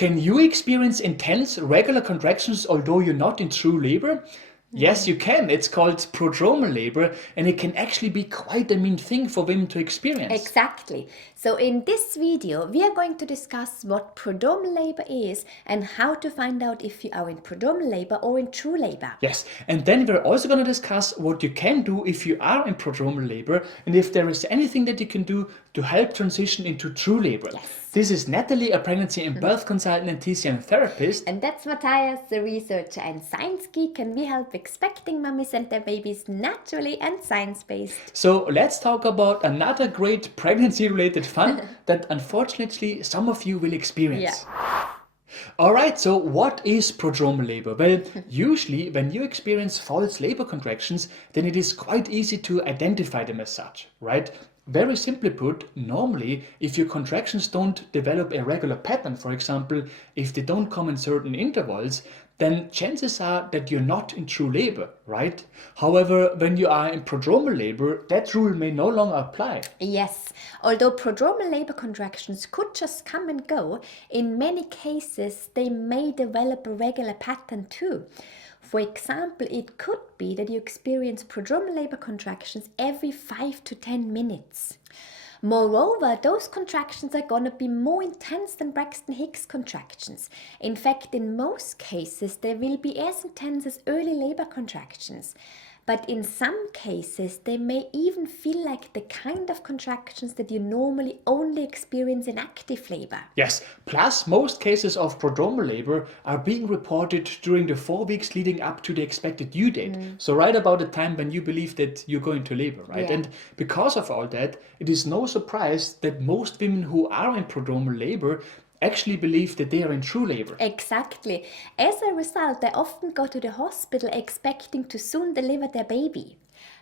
Can you experience intense regular contractions although you're not in true labor? Yes, you can. It's called prodromal labor, and it can actually be quite a mean thing for women to experience. Exactly. So in this video, we are going to discuss what prodromal labor is and how to find out if you are in prodromal labor or in true labor. Yes, and then we're also going to discuss what you can do if you are in prodromal labor and if there is anything that you can do to help transition into true labor. Yes. This is Nathalie, a pregnancy and birth consultant and TCM therapist. And that's Mathias, the researcher and Science Geek, and we help expecting mummies and their babies naturally and science-based. So let's talk about another great pregnancy-related fun that unfortunately some of you will experience. Alright, so what is prodromal labor? Well, usually when you experience false labor contractions, then it is quite easy to identify them as such, right? Very simply put, normally if your contractions don't develop a regular pattern, for example, if they don't come in certain intervals, then chances are that you're not in true labor, right? However, when you are in prodromal labor, that rule may no longer apply. Yes, although prodromal labor contractions could just come and go, in many cases they may develop a regular pattern too. For example, it could be that you experience prodromal labor contractions every 5 to 10 minutes. Moreover, those contractions are going to be more intense than Braxton Hicks contractions. In fact, in most cases, they will be as intense as early labor contractions. But in some cases, they may even feel like the kind of contractions that you normally only experience in active labor. Yes, plus most cases of prodromal labor are being reported during the 4 weeks leading up to the expected due date. So right about the time when you believe that you're going to labor, right? Yeah. And because of all that, it is no surprise that most women who are in prodromal labor actually believe that they are in true labor. Exactly. As a result, they often go to the hospital expecting to soon deliver their baby.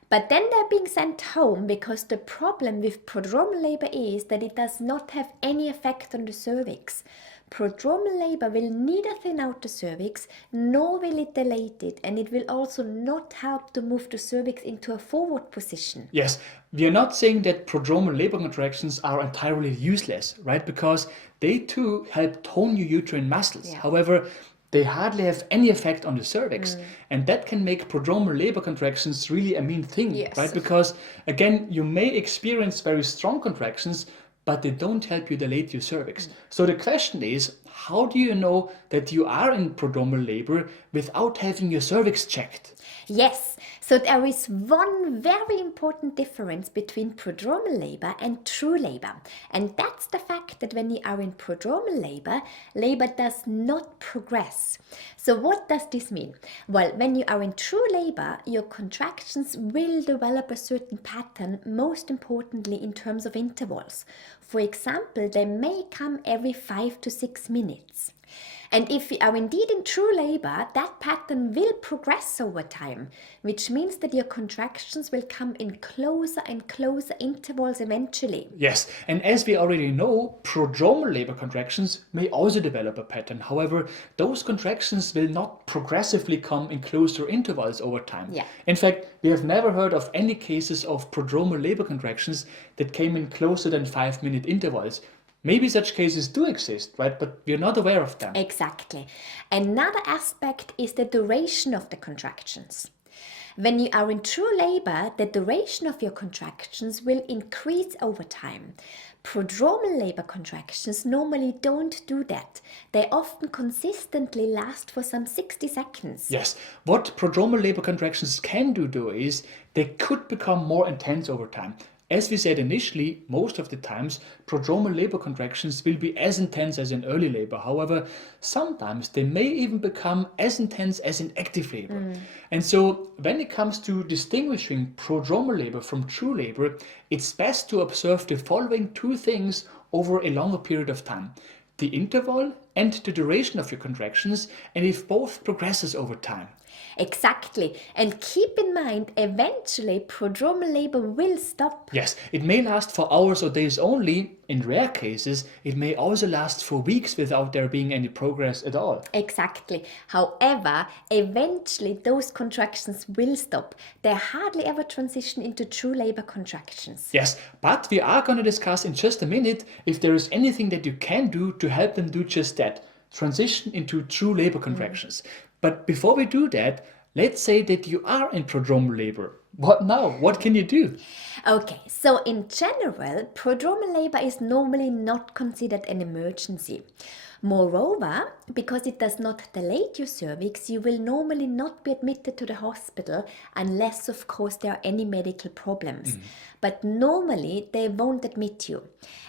But then they're being sent home because the problem with prodromal labor is that it does not have any effect on the cervix. Prodromal labor will neither thin out the cervix nor will it dilate it, and it will also not help to move the cervix into a forward position. Yes, we are not saying that prodromal labor contractions are entirely useless, right? Because they too help tone your uterine muscles. Yeah. However, they hardly have any effect on the cervix. And that can make prodromal labor contractions really a mean thing, Yes. right? Because again, you may experience very strong contractions, but they don't help you dilate your cervix. So the question is, how do you know that you are in prodromal labor without having your cervix checked? Yes, so there is one very important difference between prodromal labor and true labor, and that's the fact that when you are in prodromal labor, labor does not progress. So what does this mean? Well, when you are in true labor, your contractions will develop a certain pattern, most importantly in terms of intervals. For example, they may come every 5 to 6 minutes. And if you are indeed in true labor, that pattern will progress over time, which means that your contractions will come in closer and closer intervals eventually. Yes, and as we already know, prodromal labor contractions may also develop a pattern. However, those contractions will not progressively come in closer intervals over time. Yeah. In fact, we have never heard of any cases of prodromal labor contractions that came in closer than 5-minute intervals. Maybe such cases do exist, right? But we're not aware of them. Exactly. Another aspect is the duration of the contractions. When you are in true labor, the duration of your contractions will increase over time. Prodromal labor contractions normally don't do that. They often consistently last for some 60 seconds. Yes, what prodromal labor contractions can do though is they could become more intense over time. As we said initially, most of the times, prodromal labor contractions will be as intense as in early labor. However, sometimes they may even become as intense as in active labor. And so, when it comes to distinguishing prodromal labor from true labor, it's best to observe the following 2 things over a longer period of time: the interval and the duration of your contractions, and if both progresses over time. Exactly. And keep in mind, eventually prodromal labor will stop. Yes, it may last for hours or days only. In rare cases, it may also last for weeks without there being any progress at all. Exactly. However, eventually those contractions will stop. They hardly ever transition into true labor contractions. Yes, but we are going to discuss in just a minute if there is anything that you can do to help them do just that. transition into true labor contractions. But before we do that, let's say that you are in prodromal labor. What now? What can you do? Okay, so in general, prodromal labor is normally not considered an emergency. Moreover, because it does not dilate your cervix, you will normally not be admitted to the hospital unless, of course, there are any medical problems. But normally, they won't admit you.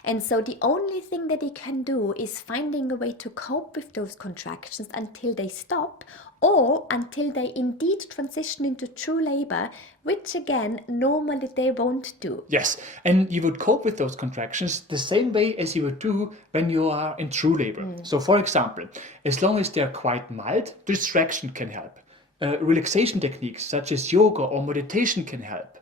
And so the only thing that you can do is finding a way to cope with those contractions until they stop or until they indeed transition into true labor, which again, normally they won't do. Yes, and you would cope with those contractions the same way as you would do when you are in true labor. So for example, as long as they are quite mild, distraction can help. Relaxation techniques such as yoga or meditation can help.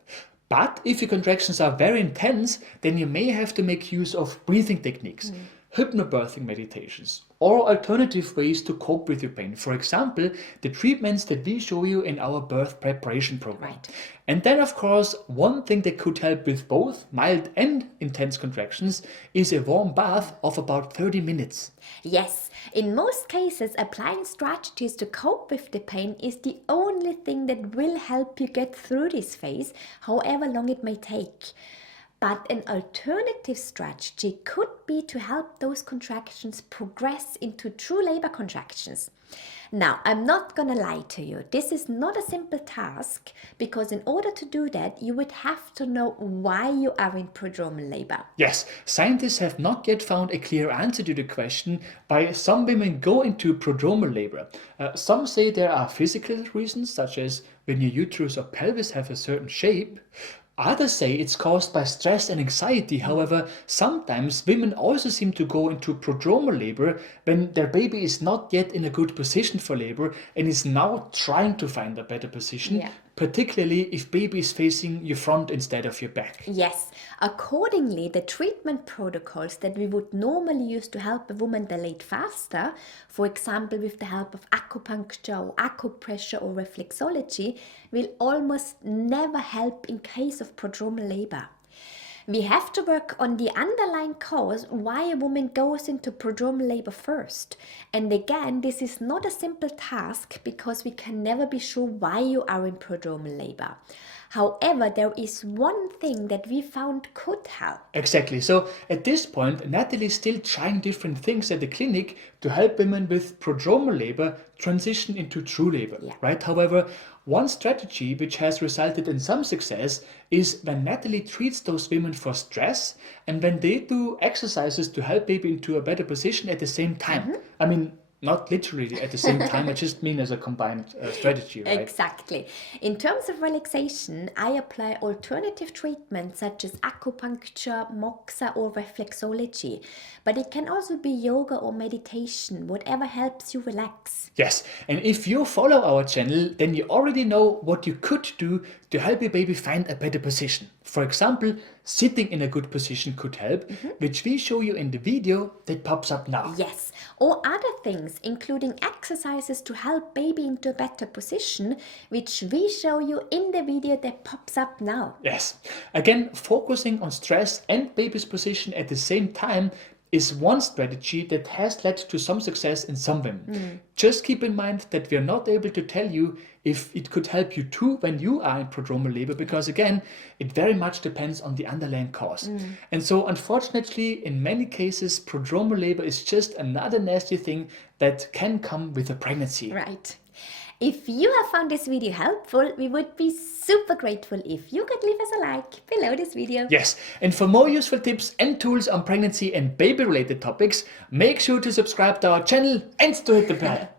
But if your contractions are very intense, then you may have to make use of breathing techniques, hypnobirthing meditations, or alternative ways to cope with your pain. For example, the treatments that we show you in our birth preparation program. Right. And then, of course, one thing that could help with both mild and intense contractions is a warm bath of about 30 minutes. Yes, in most cases, applying strategies to cope with the pain is the only thing that will help you get through this phase, however long it may take. But an alternative strategy could be to help those contractions progress into true labor contractions. Now, I'm not gonna lie to you, this is not a simple task, because in order to do that, you would have to know why you are in prodromal labor. Yes, scientists have not yet found a clear answer to the question why some women go into prodromal labor. Some say there are physical reasons, such as when your uterus or pelvis have a certain shape. Others say it's caused by stress and anxiety. However, sometimes women also seem to go into prodromal labor when their baby is not yet in a good position for labor and is now trying to find a better position, particularly if baby is facing your front instead of your back. Yes, accordingly, the treatment protocols that we would normally use to help a woman dilate faster, for example with the help of acupuncture or acupressure or reflexology, will almost never help in case of prodromal labor. We have to work on the underlying cause why a woman goes into prodromal labor first. And again, this is not a simple task because we can never be sure why you are in prodromal labor. However, there is one thing that we found could help. Exactly. So at this point, Nathalie is still trying different things at the clinic to help women with prodromal labor transition into true labor, right? However, one strategy which has resulted in some success is when Nathalie treats those women for stress and when they do exercises to help baby into a better position at the same time. I mean, not literally at the same time, I just mean as a combined strategy, right? Exactly. In terms of relaxation, I apply alternative treatments such as acupuncture, moxa or reflexology. But it can also be yoga or meditation, whatever helps you relax. Yes, and if you follow our channel, then you already know what you could do to help your baby find a better position. For example, sitting in a good position could help, which we show you in the video that pops up now. Yes, or other things, including exercises to help baby into a better position, which we show you in the video that pops up now. Yes, again, focusing on stress and baby's position at the same time is one strategy that has led to some success in some women. Just keep in mind that we are not able to tell you if it could help you too when you are in prodromal labor, because again, it very much depends on the underlying cause. And so unfortunately, in many cases, prodromal labor is just another nasty thing that can come with a pregnancy. Right. If you have found this video helpful, we would be super grateful if you could leave us a like below this video. Yes, and for more useful tips and tools on pregnancy and baby related topics, make sure to subscribe to our channel and to hit the bell.